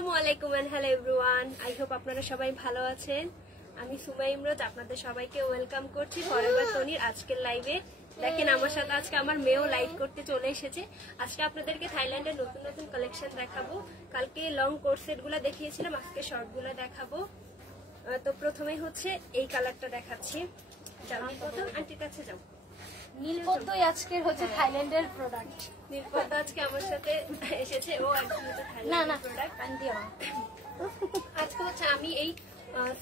আসসালামু আলাইকুম and hello everyone, I hope আপনারা সবাই ভালো আছেন। আমি সুমাই ইমরোজ আপনাদের সবাইকে ওয়েলকাম করছি ফরএভার তনির আজকের লাইভে। দেখেন আমার সাথে আজকে আমার মেয়েও লাইভ করতে চলে এসেছে। আজকে আপনাদেরকে থাইল্যান্ডের নতুন নতুন কালেকশন দেখাবো। কালকে লং কোট সেটগুলো দেখিয়েছিলাম, আজকে শর্টগুলো দেখাবো। তো প্রথমেই হচ্ছে এই কালারটা দেখাচ্ছি। যাও প্রথম আন্টির কাছে যাও। নীলপদ্মই আজকের হচ্ছে থাইল্যান্ডের প্রোডাক্ট। নীলপদ্ম আজকে আমার সাথে এসেছে, ও একদম থাইল্যান্ডের প্রোডাক্ট। আজকে হচ্ছে আমি এই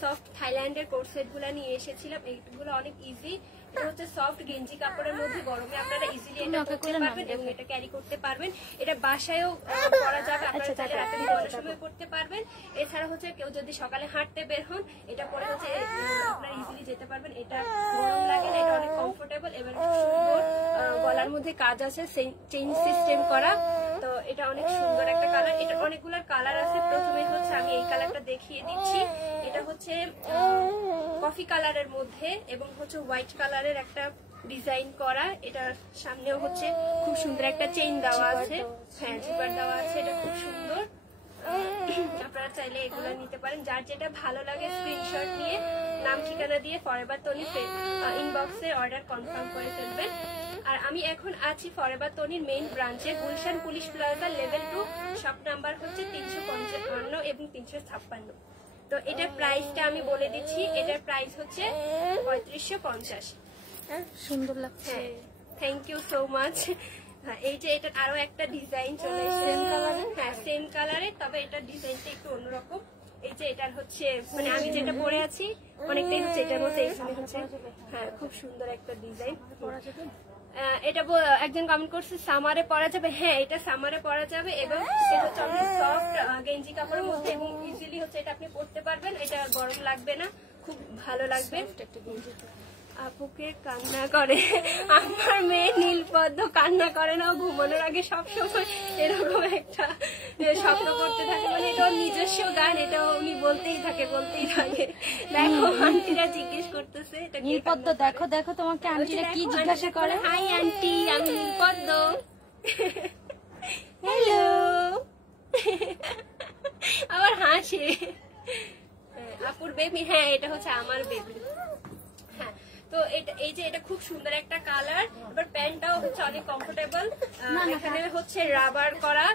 সফট থাইল্যান্ডের কোট সেট গুলা নিয়ে এসেছিলাম। এইগুলো অনেক ইজি। এটা হচ্ছে সফট গেঞ্জি কাপড়ের মধ্যে, গরমে আপনারা ইজিলি এটা পরতে পারবেন এবং এটা ক্যারি করতে পারবেন। এটা বাসায়ও পরা যাবে, আপনারা চাইলে রাতে ঘুমানোর সময় পরতে পারবেন। এছাড়া হচ্ছে কেউ যদি সকালে হাঁটতে বের হন, এটা পরে হচ্ছে আপনারা ইজিলি যেতে পারবেন। এটা গরম লাগে না, এটা অনেক কমফোর্টেবল এবং সুন্দর। গলার মধ্যে কাজ আছে, চেইন সিস্টেম করা। তো এটা অনেক সুন্দর একটা কালার। এটা অনেকগুলো কালার আছে। প্রথমে হচ্ছে আমি এই কালারটা দেখিয়ে দিচ্ছি। এটা হচ্ছে কফি কালারের মধ্যে এবং হচ্ছে হোয়াইট কালারের একটা ডিজাইন করা। এটার সামনেও হচ্ছে খুব সুন্দর একটা চেইন দেওয়া আছে, হ্যাঁ জিপার দেওয়া আছে। এটা খুব সুন্দর, আপনারা চাইলে এগুলো নিতে পারেন। যার যেটা ভালো লাগে স্ক্রিনশট নিয়ে নাম ঠিকানা দিয়ে ফরএভার তনি ইনবক্সে অর্ডার কনফার্ম করে ফেলবেন। আর আমি এখন আছি ফরএভার তনির মেইন ব্রাঞ্চে, Gulshan police plaza level 2, shop number হচ্ছে 355 এবং 356। তো এটার প্রাইসটা আমি বলে দিচ্ছি। এটার প্রাইস হচ্ছে 3550। সুন্দর লাগছে, থ্যাংক ইউ সো মাচ। হ্যাঁ, এই যে এটার আরো একটা ডিজাইন চলে এসেছে, হ্যাঁ সেম কালারে, তবে এটার ডিজাইনটা একটু অন্যরকম। এই যে এটার হচ্ছে মানে আমি যেটা পরে আছি অনেকটাই হচ্ছে এটার মধ্যে এইখানে হচ্ছে, হ্যাঁ খুব সুন্দর একটা ডিজাইন। এটা একজন কমেন্ট করছে সামারে পরা যাবে। হ্যাঁ, এটা সামারে পরা যাবে এবং এটা হচ্ছে অনেক সফট গেঞ্জি কাপড়ের মধ্যে এবং ইজিলি হচ্ছে এটা আপনি পরতে পারবেন। এটা গরম লাগবে না, খুব ভালো লাগবে। আপুকে কান্না করে, আমার মেয়ে নীলপদ্ম কান্না করে না, ঘুমানোর আগে সবসময় এরকম একটা স্বপ্ন করতে থাকে। মানে এটা নিজস্ব গান, এটা উনি বলতেই থাকে। দেখো আন্টিরা জিজ্ঞেস করতেছে নীলপদ্ম, দেখো দেখো তোমাকে আন্টিরা কি জিজ্ঞাসা করে। হাই আন্টি, আমি নীলপদ্ম। হ্যালো, আবার হাসে। আপুর বেবি, হ্যাঁ এটা হচ্ছে আমার বেবি। হ্যাঁ, তো এই যে এটা খুব সুন্দর একটা কালার। এবার প্যান্টটাও হচ্ছে অনেক কমফোর্টেবল, এখানে হচ্ছে রাবার করা।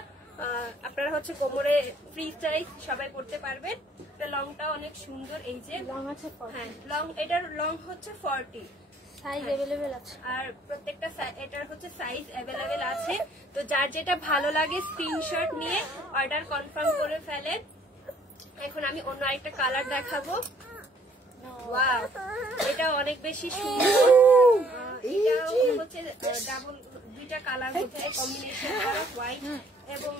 আপনারা হচ্ছে কোমরে ফ্রি সাইজ সবাই পড়তে পারবেন। এটা লংটাও অনেক সুন্দর। এই যে লং আছে, হ্যাঁ লং, এটার লং হচ্ছে 40, সাইজ अवेलेबल আছে। আর প্রত্যেকটা এটার হচ্ছে সাইজ अवेलेबल আছে। তো যার যেটা ভালো লাগে স্ক্রিনশট নিয়ে অর্ডার কনফার্ম করে ফেলেন। এখন আমি অন্য আরেকটা কালার দেখাবো। ওয়াও, এটা অনেক বেশি সুন্দর। এটাও হচ্ছে ডাবল, দুইটা কালার হচ্ছে কম্বিনেশন করা, হোয়াইট এবং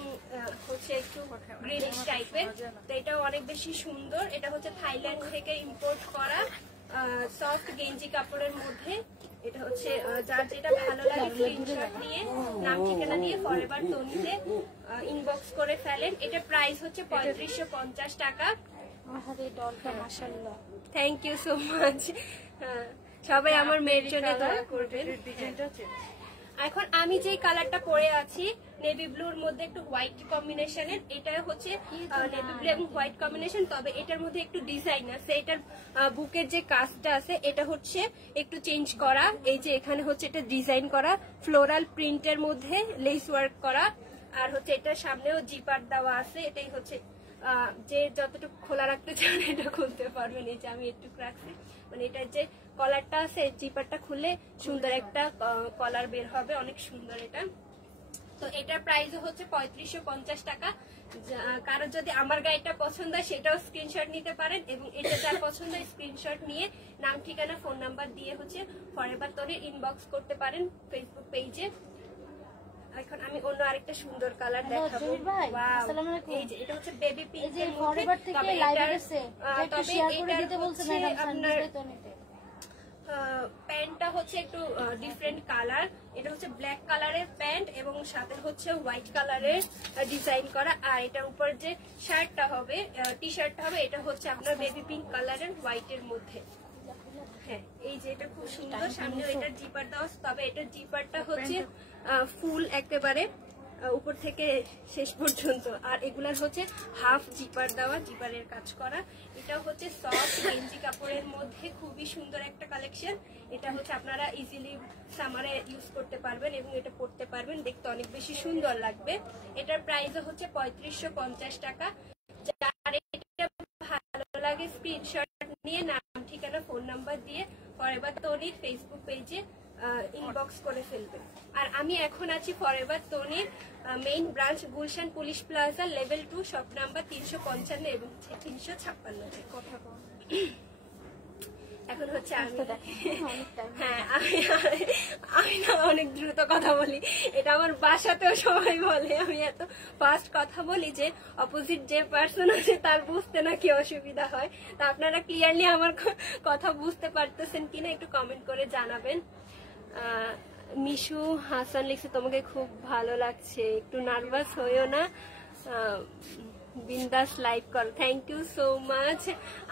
হচ্ছে একটু গ্রিনিশ টাইপের। তো এটাও অনেক বেশি সুন্দর। এটা হচ্ছে থাইল্যান্ড থেকে ইম্পোর্ট করা সফট গেঞ্জি কাপড়ের মধ্যে। এটা হচ্ছে যার যেটা ভালো লাগে স্ক্রিনশট নিয়ে নাম ঠিকানা দিয়ে ফরএভার তনিতে ইনবক্স করে ফেলেন। এটা প্রাইস হচ্ছে 3550 টাকা। Thank you so much. সবাই আমার মেয়ের জন্য দোয়া করবেন। এখন আমি যে কালারটা পরে আছি নেভি ব্লুর মধ্যে একটু হোয়াইট কম্বিনেশনের, এটা হচ্ছে নেভি ব্লু এবং হোয়াইট কম্বিনেশন, তবে এটার মধ্যে একটু ডিজাইন আছে। এটার বুকের যে কাজটা আছে এটা হচ্ছে একটু চেঞ্জ করা। এই যে এখানে হচ্ছে এটা ডিজাইন করা ফ্লোরাল প্রিন্টের মধ্যে লেস ওয়ার্ক করা, আর হচ্ছে এটার সামনেও জিপার দেওয়া আছে। এটাই হচ্ছে যে যতটুকু খোলা রাখতে চান এটা খুলতে পারবেন। এই যে আমি একটু রাখছি, মানে এটার যে কলারটা আছে জিপারটা খুলে সুন্দর একটা কলার বের হবে, অনেক সুন্দর এটা। তো এটার প্রাইস হচ্ছে 3550 টাকা। কারো যদি আমার গাইডটা পছন্দ হয় সেটাও স্ক্রিনশট নিতে পারেন এবং এটা যার পছন্দ স্ক্রিনশট নিয়ে নাম ঠিকানা ফোন নাম্বার দিয়ে হচ্ছে ফরএভার তনির ইনবক্স করতে পারেন ফেসবুক পেজে। এখন আমি অন্য আরেকটা সুন্দর কালার দেখাবো। এই যে এটা হচ্ছে বেবি পিঙ্ক এর মধ্যে, তবে আপনার প্যান্টটা হচ্ছে একটু ডিফারেন্ট কালার। এটা হচ্ছে ব্ল্যাক কালারের প্যান্ট এবং সাথে হচ্ছে হোয়াইট কালারের ডিজাইন করা। আর এটার উপর যে শার্টটা হবে, টি শার্টটা হবে, এটা হচ্ছে আপনার বেবি পিঙ্ক কালারের হোয়াইটের মধ্যে। হ্যাঁ, এই যে এটা খুব সুন্দর। সামনে এটার জিপার দেওয়া, তবে এটার জিপারটা হচ্ছে ফুল একেবারে উপর থেকে শেষ পর্যন্ত। আর এগুলার হচ্ছে হাফ জিপার দেওয়া, জিপারের কাজ করা। এটাও হচ্ছে সফট গেঞ্জি কাপড়ের মধ্যে খুবই সুন্দর একটা কালেকশন। এটা হচ্ছে আপনারা ইজিলি সামারে ইউজ করতে পারবেন এবং এটা পরতে পারবেন, দেখতে অনেক বেশি সুন্দর লাগবে। এটার প্রাইসও হচ্ছে 3550 টাকা। যার এটা ভালো লাগে স্ক্রিনশট নিয়ে নাম, ঠিকানা, ফোন নাম্বার দিয়ে ফরএভার তনির ফেসবুক পেজে ইনবক্স করে ফেলবেন। আর আমি এখন আছি ফরএভার তনির main branch Gulshan police plaza level 2 shop number 355 এবং 356। কথা বল এখন হচ্ছে হ্যাঁ আমি না অনেক দ্রুত কথা বলি, এটা আমার বাসাতেও সবাই বলে আমি এত ফাস্ট কথা বলি যে অপোজিট যে পার্সন আছে তার বুঝতে নাকি অসুবিধা হয়। তা আপনারা ক্লিয়ারলি আমার কথা বুঝতে পারতেছেন কিনা একটু কমেন্ট করে জানাবেন। মিশু হাসান লিখছে তোমাকে খুব ভালো লাগছে, একটু নার্ভাস হইও না, বিন্দাস লাইভ কর। Thank you so much.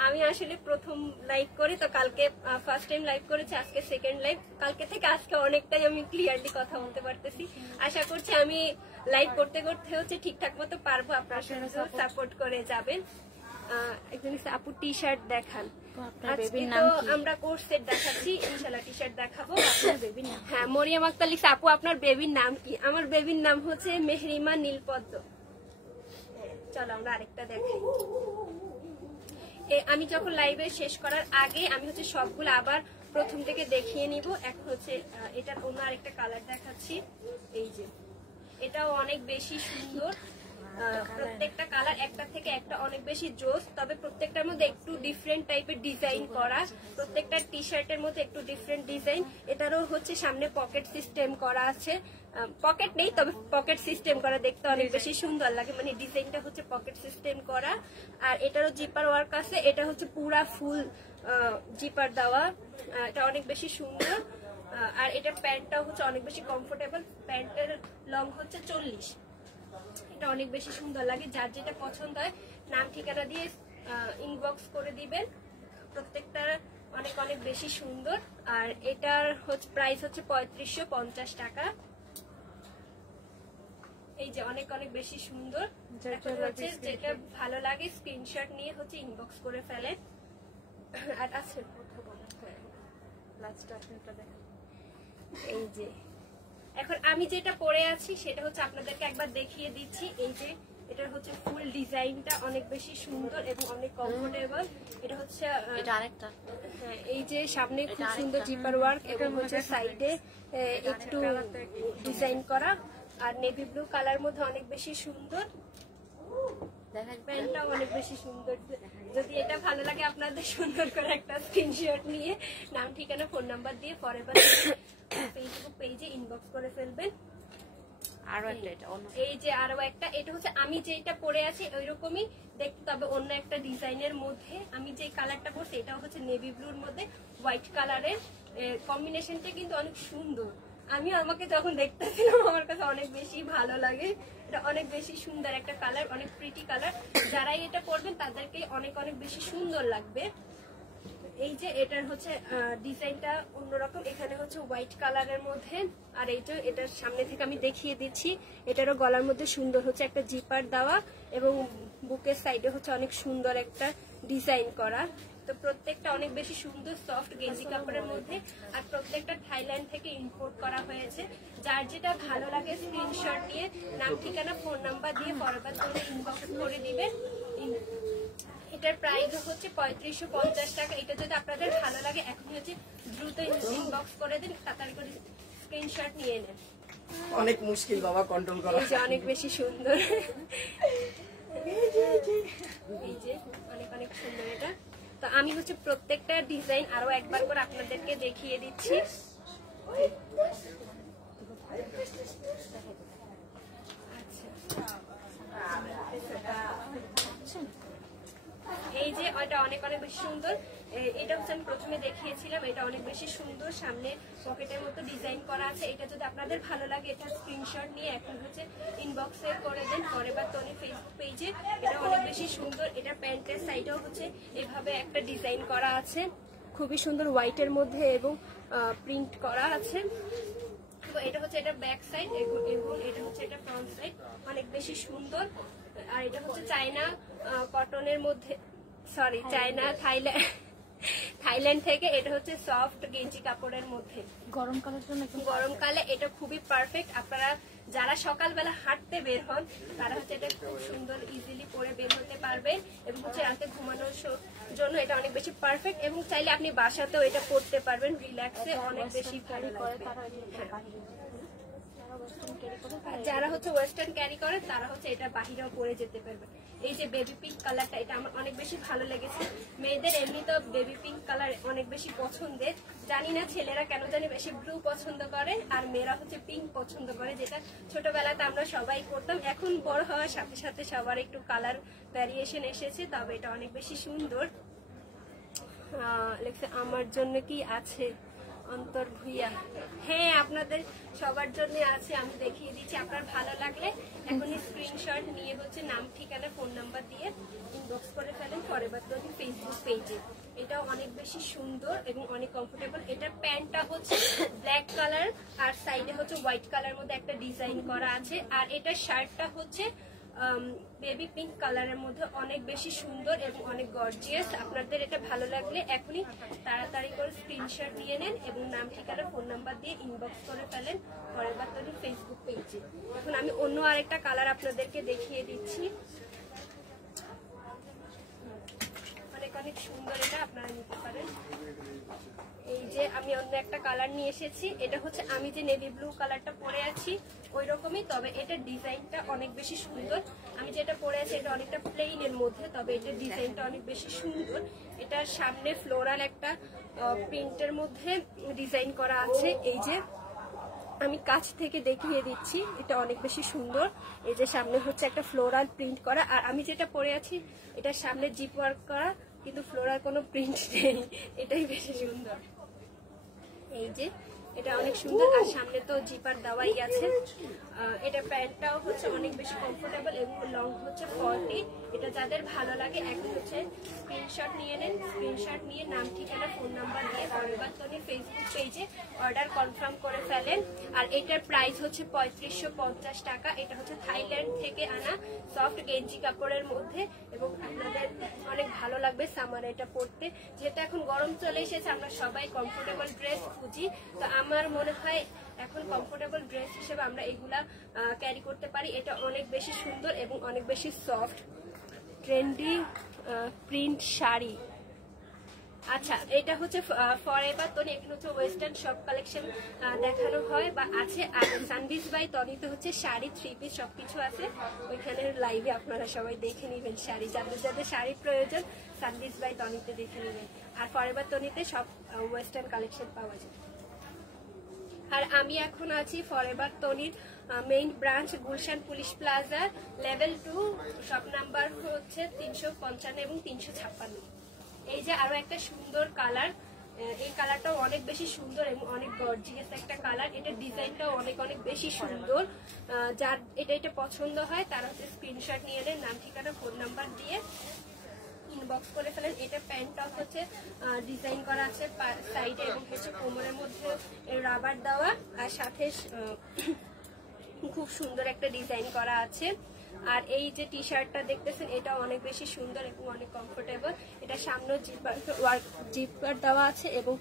আমি আসলে প্রথম লাইভ করি, তো কালকে ফার্স্ট টাইম লাইভ করেছি, আজকে সেকেন্ড লাইভ। কালকে থেকে আজকে অনেকটাই আমি ক্লিয়ারলি কথা বলতে পারতেছি। আশা করছি আমি লাইভ করতে করতে হচ্ছে ঠিকঠাক মতো পারবো, আপনার সাথে সাপোর্ট করে যাবেন। একজন আপু টি শার্ট দেখান। আজকে তো আমরা কোর্স সেট দেখাচ্ছি, ইনশাআল্লাহ টি শার্ট দেখাবো। হ্যাঁ, মরিয়াম আক্তার লিখছে আপু আপনার বেবির নাম কি? আমার বেবির নাম হচ্ছে মেহরিমা নীলপদ্ম। চলো আমরা আরেকটা দেখাই। আমি যখন লাইভে শেষ করার আগে আমি হচ্ছে সবগুলো আবার প্রথম থেকে দেখিয়ে নিব। এখন হচ্ছে এটার অন্য আরেকটা কালার দেখাচ্ছি। এই যে এটাও অনেক বেশি সুন্দর, প্রত্যেকটা কালার একটা থেকে একটা অনেক বেশি জোস, তবে প্রত্যেকটার মধ্যে একটু ডিফারেন্ট টাইপের ডিজাইন করা। প্রত্যেকটা টি শার্টের মধ্যে একটু ডিফারেন্ট ডিজাইন। এটারও হচ্ছে সামনে পকেট সিস্টেম করা আছে, পকেট নেই তবে পকেট সিস্টেম করা, দেখতে অনেক বেশি সুন্দর লাগে, মানে ডিজাইনটা হচ্ছে পকেট সিস্টেম করা। আর এটারও জিপার ওয়ার্ক আছে, এটা হচ্ছে পুরা ফুল জিপার দেওয়া, এটা অনেক বেশি সুন্দর। আর এটার প্যান্টটাও হচ্ছে অনেক বেশি কমফোর্টেবল, প্যান্টের লং হচ্ছে 40। এটা অনেক বেশি সুন্দর লাগে। যার যেটা পছন্দ হয় নাম ঠিকানা দিয়ে ইনবক্স করে দিবেন। প্রত্যেকটা অনেক অনেক বেশি সুন্দর। আর এটার হচ্ছে প্রাইস হচ্ছে 3550 টাকা। এই যে অনেক অনেক বেশি সুন্দর। হচ্ছে যেটা ভালো লাগে স্ক্রিনশট নিয়ে হচ্ছে ইনবক্স করে ফেলেন। আর আছে এই যে এখন আমি যেটা পরে আছি সেটা হচ্ছে আপনাদেরকে একবার দেখিয়ে দিচ্ছি। এই যে এটার হচ্ছে ফুল ডিজাইনটা অনেক বেশি সুন্দর এবং অনেক কমফোর্টেবল। এটা হচ্ছে হ্যাঁ, এই যে সামনে খুব সুন্দর জিপার ওয়ার্ক এবং হচ্ছে সাইডে একটু ডিজাইন করা। আর নেভি ব্লু কালার মধ্যে অনেক বেশি সুন্দর, প্যান্টটাও অনেক বেশি সুন্দর। যদি এটা ভালো লাগে আপনাদের সুন্দর করে একটা স্ক্রিনশট নিয়ে নাম ঠিকানা ফোন নাম্বার দিয়ে ফরএভার ফেসবুক পেজে ইনবক্স করে ফেলবেন। এই যে আরো একটা, এটা হচ্ছে আমি যেটা পরে আছি ওইরকমই দেখতে, তবে অন্য একটা ডিজাইনের মধ্যে। আমি যে কালারটা পরছি এটাও হচ্ছে নেভি ব্লুর মধ্যে হোয়াইট কালারের, কম্বিনেশনটা কিন্তু অনেক সুন্দর। আমি আমাকে যখন দেখতেছিলাম আমার কাছে অনেক বেশি ভালো লাগে। এটা অনেক বেশি সুন্দর একটা কালার, অনেক প্রিটি কালার। যারাই এটা পরবেন তাদেরকে অনেক অনেক বেশি সুন্দর লাগবে। এই যে এটার হচ্ছে ডিজাইনটা অন্যরকম, এখানে হচ্ছে হোয়াইট কালারের মধ্যে। আর এই যে এটার সামনে থেকে আমি দেখিয়ে দিচ্ছি, এটারও গলার মধ্যে সুন্দর হচ্ছে একটা জিপার দেওয়া এবং বুকের সাইডে হচ্ছে অনেক সুন্দর একটা ডিজাইন করা। তো প্রত্যেকটা অনেক বেশি সুন্দর সফট গেঞ্জি কাপড়ের মধ্যে। আর প্রত্যেকটা থাইল্যান্ড থেকে ইম্পোর্ট করা হয়েছে। যার যেটা ভালো লাগে স্ক্রিনশট নিয়ে নাম ঠিকানা ফোন নাম্বার দিয়ে ফরওয়ার্ড করে ইনবক্স করে দিবেন। এটার প্রাইস হচ্ছে 3550 টাকা। এটা যদি আপনাদের ভালো লাগে এখন হচ্ছে দ্রুত ইনবক্স করে দিন, তাড়াতাড়ি করে স্ক্রিনশট নিয়ে নেন। অনেক মুশকিল বাবা কন্ট্রোল করা, এই যে অনেক বেশি সুন্দর। এই যে অনেক অনেক সুন্দর এটা। তো আমি হচ্ছে প্রত্যেকটা ডিজাইন আরো একবার করে আপনাদেরকে দেখিয়ে দিচ্ছি। এই যে এটা অনেক অনেক বেশি সুন্দর। এটা হচ্ছে আমি প্রথমে দেখিয়েছিলাম, এটা অনেক বেশি সুন্দর, সামনে পকেটের মতো ডিজাইন করা আছে। এটা যদি আপনাদের ভালো লাগে এটা স্ক্রিনশট নিয়ে এখন হচ্ছে ইনবক্সে করে দেন ফরএভার তনি ফেসবুক পেজে। এটা অনেক বেশি সুন্দর। এটা প্যান্টের সাইডেও হচ্ছে এভাবে একটা ডিজাইন করা আছে, খুবই সুন্দর হোয়াইটের মধ্যে এবং প্রিন্ট করা আছে। দিব। এটা হচ্ছে এটা ব্যাক সাইড এবং এটা হচ্ছে এটা ফ্রন্ট সাইড, অনেক বেশি সুন্দর। আর এটা হচ্ছে চায়না কটনের মধ্যে, সরি চায়না থাইল্যান্ড থেকে। এটা হচ্ছে সফট গেঞ্জি কাপড়ের মধ্যে, গরমকালের জন্য গরমকালে এটা খুবই পারফেক্ট। আপনারা যারা সকালবেলা হাঁটতে বের হন তারা হচ্ছে এটা খুব সুন্দর ইজিলি পরে বের হতে পারবে এবং হচ্ছে রাতে ঘুমানোর জন্য এটা অনেক বেশি পারফেক্ট। এবং চাইলে আপনি বাসাতেও এটা পরতে পারবেন রিল্যাক্সে, অনেক বেশি ভালো লাগবে। যারা হচ্ছে ওয়েস্টার্ন ক্যারি করে তারা হচ্ছে এটা বাহিরেও পরে যেতে পারবে। এই যে বেবি পিঙ্ক কালারটা, এটা আমার অনেক বেশি ভালো লেগেছে। মেয়েদের এমনিতেও বেবি পিঙ্ক কালার অনেক বেশি পছন্দের। জানি না ছেলেরা কেন জানি বেশি ব্লু পছন্দ করে আর মেয়েরা হচ্ছে পিঙ্ক পছন্দ করে, যেটা ছোটবেলাতে আমরা সবাই করতাম। এখন বড় হওয়ার সাথে সাথে সবার একটু কালার ভ্যারিয়েশন এসেছে, তবে এটা অনেক বেশি সুন্দর। লেখছে আমার জন্য কি আছে অন্তর ভুইয়া। হ্যাঁ, আপনাদের সবার জন্য আছে, আমি দেখিয়ে দিচ্ছি। আপনার ভালো লাগলে এখনই স্ক্রিনশট নিয়ে হচ্ছে নাম, ঠিকানা, ফোন নাম্বার দিয়ে ইনবক্স করে ফেলেন ফরএভার টোনি ফেসবুক পেজে। এটা অনেক বেশি সুন্দর এবং অনেক কমফোর্টেবল। এটা প্যান্টটা হচ্ছে ব্ল্যাক কালার আর সাইডে হচ্ছে হোয়াইট কালার মধ্যে একটা ডিজাইন করা আছে। আর এটা শার্টটা হচ্ছে বেবি পিঙ্ক কালারের মধ্যে, অনেক বেশি সুন্দর এবং অনেক গর্জিয়াস। আপনাদের এটা ভালো লাগলে এখনই তাড়াতাড়ি করে স্ক্রিনশট নিয়ে নেন এবং নাম, ঠিকানা, ফোন নাম্বার দিয়ে ইনবক্স করে ফেলেন ফরএভার টোনি ফেসবুক পেজে। এখন আমি অন্য আরেকটা কালার আপনাদেরকে দেখিয়ে দিচ্ছি, অনেক অনেক সুন্দর। এটা আপনারা নিতে পারেন। এই যে আমি অন্য একটা কালার নিয়ে এসেছি, এটা হচ্ছে আমি যে নেভি ব্লু কালারটা পরে আছি ওই রকমই, তবে এটার ডিজাইনটা অনেক বেশি সুন্দর। আমি যেটা পরে আছি এটা অনেকটা প্লেইনের মধ্যে, তবে এটার ডিজাইনটা অনেক বেশি সুন্দর। এটার সামনে ফ্লোরাল একটা প্রিন্টের মধ্যে ডিজাইন করা আছে। এই যে আমি কাছ থেকে দেখিয়ে দিচ্ছি, এটা অনেক বেশি সুন্দর। এই যে সামনে হচ্ছে একটা ফ্লোরাল প্রিন্ট করা, আর আমি যেটা পরে আছি এটার সামনে জিপ ওয়ার্ক করা, কিন্তু ফ্লোরাল কোনো প্রিন্ট নেই, এটাই বেশি সুন্দর। এই যে এটা অনেক সুন্দর, আর সামনে তো জিপার দেওয়াই আছে। এটা প্যান্টটাও হচ্ছে অনেক বেশি কমফোর্টেবল এবং লং হচ্ছে 40। এটা যাদের ভালো লাগে এখন হচ্ছে স্ক্রিনশট নিয়ে নেন, স্ক্রিনশট নিয়ে নাম, ঠিকানা, ফোন নাম্বার দিয়ে ফরএভার টোনি ফেসবুক পেজে অর্ডার কনফার্ম করে ফেলেন। আর এটার প্রাইস হচ্ছে 3550 টাকা। এটা হচ্ছে থাইল্যান্ড থেকে আনা সফট গেঞ্জি কাপড়ের মধ্যে এবং আপনাদের অনেক ভালো লাগবে সামার এটা পরতে। যেহেতু এখন গরম চলে এসেছে, আমরা সবাই কমফোর্টেবল ড্রেস খুঁজি, তো আমার মনে হয় এখন কমফোর্টেবল ড্রেস হিসেবে আমরা এগুলা ক্যারি করতে পারি। এটা অনেক বেশি সুন্দর এবং অনেক বেশি সফট ট্রেন্ডি প্রিন্ট শাড়ি। আচ্ছা, এটা হচ্ছে ফরএভার টোনি, এখানে হচ্ছে ওয়েস্টার্ন সব কালেকশন দেখানো হয় বা আছে। আর সানবিজ বাই টনিতে হচ্ছে শাড়ি, 3 পিস সবকিছু আছে। ওইখানে লাইভে আপনারা সবাই দেখে নেবেন শাড়ি, যাদের যাদের শাড়ির প্রয়োজন সানবিজ বাই টনিতে দেখে নেবেন। আর ফরএভার টোনিতে সব ওয়েস্টার্ন কালেকশন পাওয়া যায়। আর আমি এখন আছি ফরএভার টোনির main branch Gulshan police plaza level 2, shop number হচ্ছে 355 এবং 356। এই যে আরো একটা সুন্দর কালার, এই কালারটাও অনেক বেশি সুন্দর এবং অনেক গর্জিয়াস একটা কালার। এটার ডিজাইনটাও অনেক অনেক বেশি সুন্দর। যার এটা পছন্দ হয় তারা হচ্ছে স্ক্রিনশট নিয়ে নেন, নাম, ঠিকানা, ফোন নাম্বার দিয়ে ইনবক্স করে ফেলেন। এটা প্যান্টটা হচ্ছে ডিজাইন করা আছে সাইডে এবং হচ্ছে কোমরের মধ্যে রাবার দেওয়া, আর সাথে খুব সুন্দর একটা ডিজাইন করা আছে। আর এই যে টি শার্টটা দেখতেছেন এটা অনেক বেশি সুন্দর এবং অনেক কমফোর্টেবল। এটা সামনে জিপার দেওয়া আছে এবং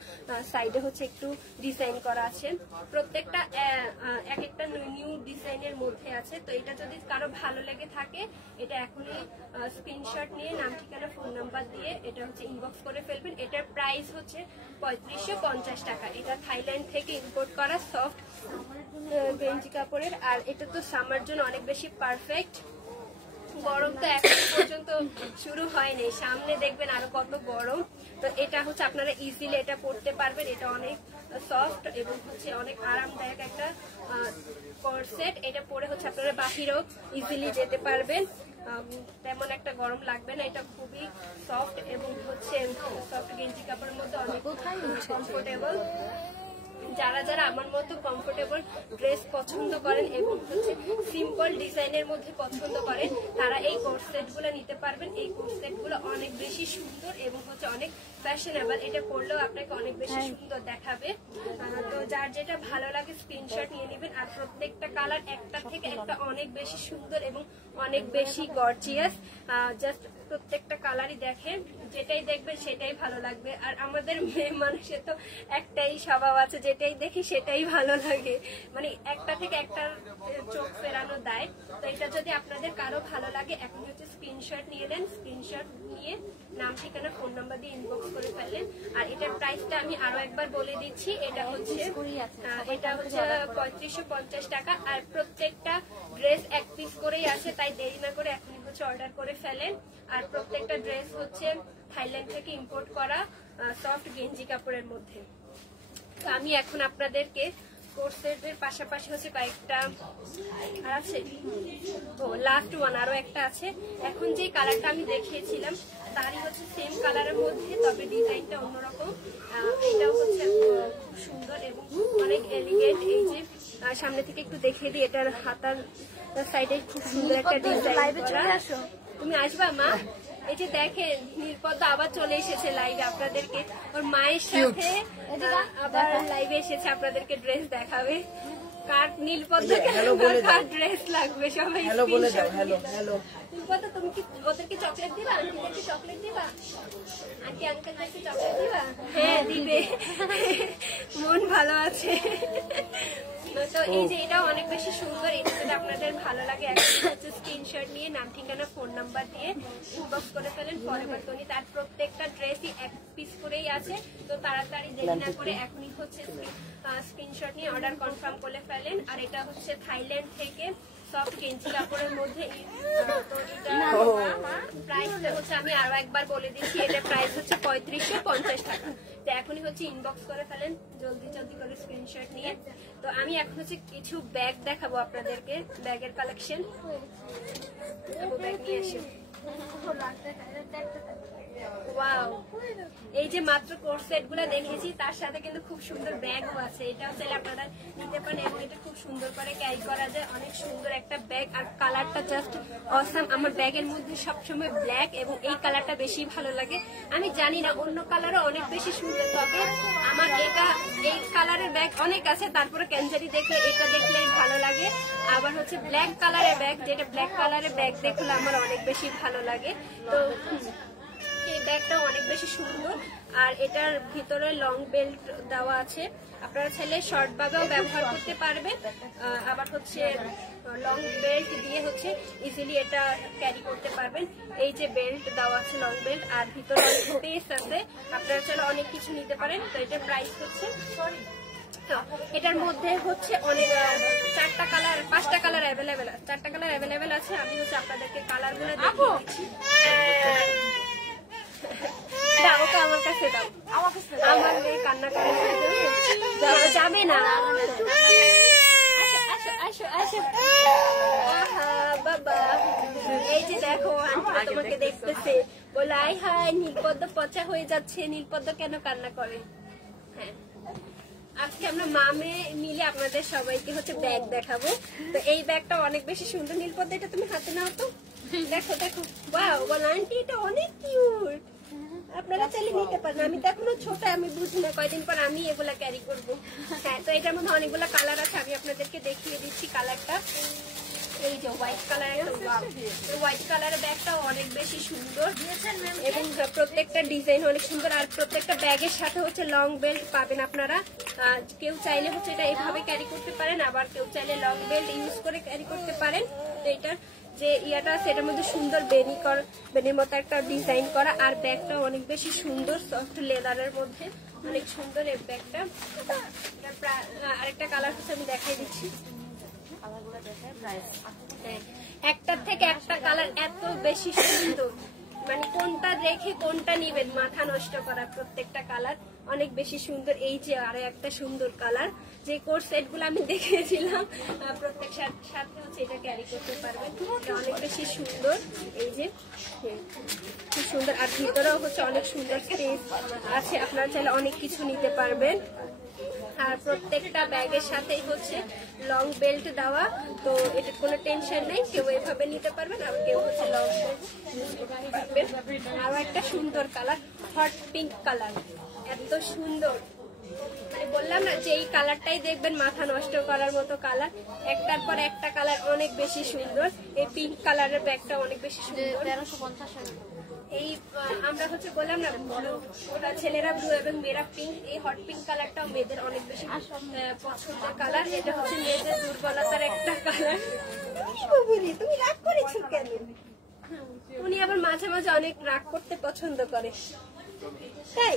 সাইডে হচ্ছে একটু ডিজাইন করা আছে। প্রত্যেকটা এক একটা নিউ ডিজাইনের মধ্যে আছে। তো এটা যদি কারো ভালো লেগে থাকে এটা এখনই স্ক্রিনশট নিয়ে নাম, ঠিকানা, ফোন নাম্বার দিয়ে এটা হচ্ছে ইনবক্স করে ফেলবেন। এটার প্রাইস হচ্ছে 3550 টাকা। এটা থাইল্যান্ড থেকে ইম্পোর্ট করা সফট গেঞ্জি কাপড়ের। আর এটা তো সামার জন্য অনেক বেশি পারফেক্ট। গরম তো এখন পর্যন্ত শুরু হয়নি, সামনে দেখবেন আরো কত গরম। তো এটা হচ্ছে আপনারা ইজিলি এটা পরতে পারবেন। এটা অনেক সফট এবং হচ্ছে অনেক আরামদায়ক একটা কর্সেট। এটা পরে হচ্ছে আপনারা বাহিরেও ইজিলি যেতে পারবেন, তেমন একটা গরম লাগবে না। এটা খুবই সফট এবং হচ্ছে সফট গেঞ্জি কাপড়ের মধ্যে অনেক কমফোর্টেবল। যারা যারা আমার মতো কমফোর্টেবল ড্রেস পছন্দ করেন এবং হচ্ছে সিম্পল ডিজাইনের মধ্যে পছন্দ করেন তারা এই কোর্সেট গুলো নিতে পারবেন। এই কোট সেট গুলো অনেক বেশি সুন্দর এবং হচ্ছে অনেক ফ্যাশনেবল, এটা পরলেও আপনাকে অনেক বেশি সুন্দর দেখাবে। তো যার যেটা ভালো লাগে স্ক্রিনশট নিয়ে নেবেন। আর প্রত্যেকটা কালার একটা থেকে একটা অনেক বেশি সুন্দর এবং অনেক বেশি গর্জিয়াস। জাস্ট প্রত্যেকটা কালারই দেখেন, যেটাই দেখবেন সেটাই ভালো লাগবে। আর আমাদের মেয়ে মানুষের তো একটাই স্বভাব আছে, যেটাই দেখি সেটাই ভালো লাগে, মানে একটা থেকে একটা চোখ ফেরানো দেয়। তো এটা যদি আপনাদের কারো ভালো লাগে, এখন হচ্ছে স্ক্রিনশট নিয়ে নেন, স্ক্রিনশট নিয়ে নাম ঠিকানা ফোন নাম্বার দিয়ে ইনবক্স করে ফেলেন। আর এটার প্রাইসটা আমি আরো একবার বলে দিচ্ছি, এটা হচ্ছে 3550 টাকা। আর প্রত্যেকটা ড্রেস এক পিস করেই আছে, তাই দেরি না করে এখনই হচ্ছে অর্ডার করে ফেলেন। আর প্রত্যেকটা ড্রেস হচ্ছে থাইল্যান্ড থেকে ইম্পোর্ট করা সফট গেঞ্জি কাপড়ের মধ্যে। তো আমি এখন আপনাদেরকে কোর্সের পাশাপাশি হচ্ছে কয়েকটা আর আছে, ও লাস্ট ওয়ান আরো একটা আছে। এখন যে কালারটা আমি দেখিয়েছিলাম তারই হচ্ছে সেম কালারের মধ্যে, তবে ডিজাইনটা অন্যরকম। এটাও হচ্ছে খুব সুন্দর এবং অনেক এলিগেন্ট। এই যে সামনে থেকে একটু দেখিয়ে দিই, এটার হাতার সাইডে খুব সুন্দর একটা ডিজাইন করা। তুমি আসবা মা? এই যে দেখেন নীলপদ্মা আবার চলে এসেছে লাইভে, আপনাদেরকে ওর মায়ের সাথে আবার লাইভে এসেছে, আপনাদেরকে ড্রেস দেখাবে। কার নীলপদ্মাকে কার ড্রেস লাগবে সবাই বলে দাও। হ্যালো হ্যালো নীলপদ্মা, তুমি কি ওদেরকে চকলেট দিবা? আন্টিদেরকে চকলেট দিবা? আন্টি আঙ্কেলদেরকে চকলেট দিবা? হ্যাঁ দিবে, মন ভালো আছে। তো এই যে এটাও অনেক বেশি সুন্দর, এটা যদি আপনাদের ভালো লাগে এখন হচ্ছে স্ক্রিনশট নিয়ে নাম ঠিকানা ফোন নাম্বার দিয়ে ইনবক্স করে ফেলেন ফরএভার তনি। তার প্রত্যেকটা ড্রেসই এক পিস করেই আছে, তো তাড়াতাড়ি দেরি না করে এখনই হচ্ছে স্ক্রিনশট নিয়ে অর্ডার কনফার্ম করে ফেলেন। আর এটা হচ্ছে থাইল্যান্ড থেকে সফট গেঞ্জি কাপড়ের মধ্যে। প্রাইসটা হচ্ছে আমি আরো একবার বলে দিচ্ছি, এটা প্রাইস হচ্ছে 3550 টাকা। তো এখনই হচ্ছে ইনবক্স করে ফেলেন জলদি জলদি করে স্ক্রিনশট নিয়ে। তো আমি এখন হচ্ছে কিছু ব্যাগ দেখাবো আপনাদেরকে, ব্যাগের কালেকশন। ব্যাগ নিয়ে আসি। ওয়াও, এই যে মাত্র কোর্স সেট গুলো দেখেছি, তার সাথে কিন্তু খুব সুন্দর ব্যাগও আছে। এটাও চাইলে আপনারা নিতে পারেন এবং এটা খুব সুন্দর করে ক্যারি করা যায়। অনেক সুন্দর একটা ব্যাগ, আর কালারটা জাস্ট অসাম। আমার ব্যাগের মধ্যে সবসময় ব্ল্যাক এবং এই কালারটা বেশি ভালো লাগে। আমি জানি না অন্য কালারও অনেক বেশি সুন্দর, তবে আমার এটা এই কালারের ব্যাগ অনেক আছে, তারপরে ক্যানজারি দেখলে এটা দেখলেই ভালো লাগে। আবার হচ্ছে ব্ল্যাক কালারের ব্যাগ, যেটা ব্ল্যাক কালারের ব্যাগ দেখলে আমার অনেক বেশি ভালো লাগে। তো এই ব্যাগটা অনেক বেশি সুন্দর। আর এটার ভিতরে লং বেল্ট দেওয়া আছে, আপনারা চাইলে শর্ট ভাবেও ব্যবহার করতে পারবেন। আবার হচ্ছে লং বেল্ট দিয়ে হচ্ছে ইজিলি এটা ক্যারি করতে পারবেন। এই যে বেল্ট দেওয়া আছে লং বেল্ট, আর ভিতরে অনেক স্পেস আছে, আপনারা চাইলে অনেক কিছু নিতে পারেন। তো এটার প্রাইস হচ্ছে, এটার মধ্যে হচ্ছে অনেক 4টা কালার 5টা কালার অ্যাভেলেবেল, 4টা কালার অ্যাভেলেবেল আছে। আমি হচ্ছে আপনাদেরকে কালার গুলো দেখিয়ে দিচ্ছি। ওকে আমার কাছে দাও, আমার মেয়ে কান্না করে যাবে না। বাবা এই যে দেখো আন্টি তোমাকে দেখতেছে, বলে আই হাই নীলপদ্ম পচা হয়ে যাচ্ছে, নীলপদ্ম কেন কান্না করে। হ্যাঁ, আজকে আমরা মামে মিলে আপনাদের সবাইকে হচ্ছে ব্যাগ দেখাবো। তো এই ব্যাগটা অনেক বেশি সুন্দর। নীলপদ্ম এটা তুমি হাতে নাও তো, দেখো দেখো, ওয়াও বল আন্টি এটা অনেক কিউট, আপনারা চাইলে নিতে পারেন। আমি তো এখনো ছোট, আমি বুঝি না, কয়দিন পর আমি এগুলা ক্যারি করবো। হ্যাঁ, তো এটার মধ্যে অনেকগুলো কালার আছে, আমি আপনাদেরকে দেখিয়ে দিচ্ছি কালারটা। এই যে হোয়াইট কালার, হোয়াইট কালারের ব্যাগটাও অনেক বেশি সুন্দর এবং প্রত্যেকটা ডিজাইন অনেক সুন্দর। আর প্রত্যেকটা ব্যাগের সাথে হচ্ছে লং বেল্ট পাবেন আপনারা। কেউ চাইলে হচ্ছে এটা এইভাবে ক্যারি করতে পারেন, আবার কেউ চাইলে লং বেল্ট ইউজ করে ক্যারি করতে পারেন। তো এটার যে ইয়াটা আছে এটার মধ্যে সুন্দর বেনির মতো একটা ডিজাইন করা, আর ব্যাগটা অনেক বেশি সুন্দর সফট লেদারের মধ্যে, অনেক সুন্দর এই ব্যাগটা। আরেকটা কালার হচ্ছে আমি দেখাই দিচ্ছি, একটার থেকে একটা কালার এত বেশি সুন্দর, মানে কোনটা রেখে কোনটা নিবেন মাথা নষ্ট করা। প্রত্যেকটা কালার অনেক বেশি সুন্দর। এই যে আরো একটা সুন্দর কালার, যে কোর্স সেট গুলো আমি দেখিয়েছিলাম, প্রত্যেক সাথে হচ্ছে এটা ক্যারি করতে পারবেন, এটা অনেক বেশি সুন্দর। এই যে খুব সুন্দর, আর ভিতরেও হচ্ছে অনেক সুন্দর স্পেস আছে, আপনারা চাইলে অনেক কিছু নিতে পারবেন। আর প্রত্যেকটা ব্যাগের সাথেই হচ্ছে লং বেল্ট দেওয়া, তো এটার কোনো টেনশন নেই, কেউ এভাবে নিতে পারবেন আর কেউ হচ্ছে লং বেল্ট পারবেন। আরো একটা সুন্দর কালার, হট পিঙ্ক কালার, এত সুন্দর, মানে বললাম না যে এই কালারটাই দেখবেন মাথা নষ্ট করার মতো কালার, একটার পর একটা কালার অনেক বেশি সুন্দর। এই পিঙ্ক কালারের ব্যাগটা অনেক বেশি সুন্দর। 1350 এই আমরা হচ্ছে বললাম না ব্লু, ওটা ছেলেরা ব্লু এবং মেয়েরা পিঙ্ক। এই হট পিঙ্ক কালারটাও মেয়েদের অনেক বেশি পছন্দের কালার। এটা হচ্ছে মেয়েদের দুর্বলতার একটা কালার। তুমি রাগ করেছো কেন? উনি আবার মাঝে মাঝে অনেক রাগ করতে পছন্দ করে, তাই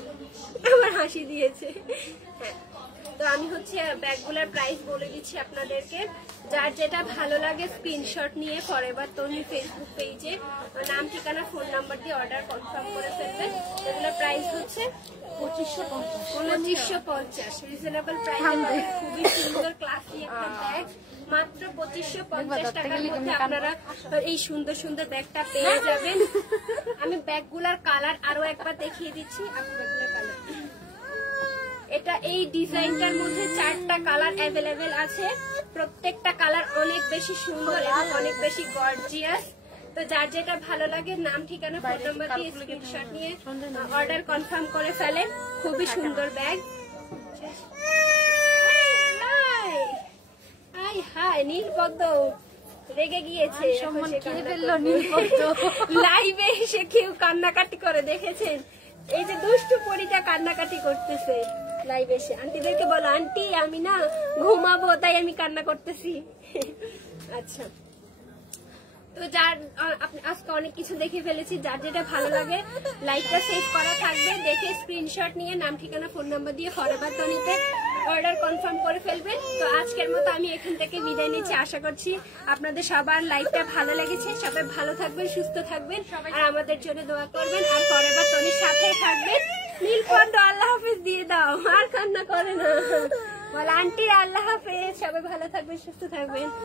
আমার হাসি দিয়েছে। হ্যাঁ, তো আমি হচ্ছে ব্যাগগুলোর প্রাইস বলে দিচ্ছি আপনাদেরকে। যার যেটা ভালো লাগে স্ক্রিনশট নিয়ে ফরএভার তন্নি ফেসবুক পেজে নাম ঠিকানা ফোন নাম্বার দিয়ে অর্ডার কনফার্ম করে ফেলবেন। এগুলোর প্রাইস হচ্ছে 2550, রিজনেবল প্রাইস, খুবই সুন্দর ক্লাসি একটা ব্যাগ। মাত্র 2550 টাকার মধ্যে আপনারা এই সুন্দর সুন্দর ব্যাগটা পেয়ে যাবেন। আমি ব্যাগগুলার কালার আরো একবার দেখিয়ে দিচ্ছি। ব্যাগগুলার কালার, এটা এই ডিজাইনটার মধ্যে 4টা কালার অ্যাভেলেবেল আছে। প্রত্যেকটা কালার অনেক বেশি সুন্দর এবং অনেক বেশি গর্জিয়াস। তো যার যেটা ভালো লাগে নাম ঠিকানা ফোন নাম্বার দিয়ে স্ক্রিনশট নিয়ে অর্ডার কনফার্ম করে ফেলেন। খুবই সুন্দর ব্যাগ। হাই হাই নীলপদ্ম রেগে গিয়েছে, লাইভে এসে কেউ কান্নাকাটি করে দেখেছেন? এই যে দুষ্টু পরীটা কান্নাকাটি করতেছে লাইভ এসে। আন্টিদেরকে বলো আন্টি আমি না ঘুমাবো তাই আমি কান্না করতেছি। আচ্ছা, তো যার আজকে অনেক কিছু দেখে ফেলেছি, যার যেটা ভালো লাগে লাইকটা সেভ করা থাকবে, দেখে স্ক্রিনশট নিয়ে নাম ঠিকানা ফোন নাম্বার দিয়ে ফরএভার তন্নিতে অর্ডার কনফার্ম করে ফেলবেন। তো আজকের মতো আমি এখান থেকে বিদায় নিচ্ছি। আশা করছি আপনাদের সবার লাইকটা ভালো লেগেছে। সবাই ভালো থাকবেন, সুস্থ থাকবেন আর আমাদের জন্য দোয়া করবেন। আর ফরএভার তন্নির সাথেই থাকবেন। নীলকণ্ঠ আল্লাহ হাফেজ দিয়ে দাও, আর কান্না করে না, বল আন্টি আল্লাহ হাফেজ। সবাই ভালো থাকবেন, সুস্থ থাকবেন।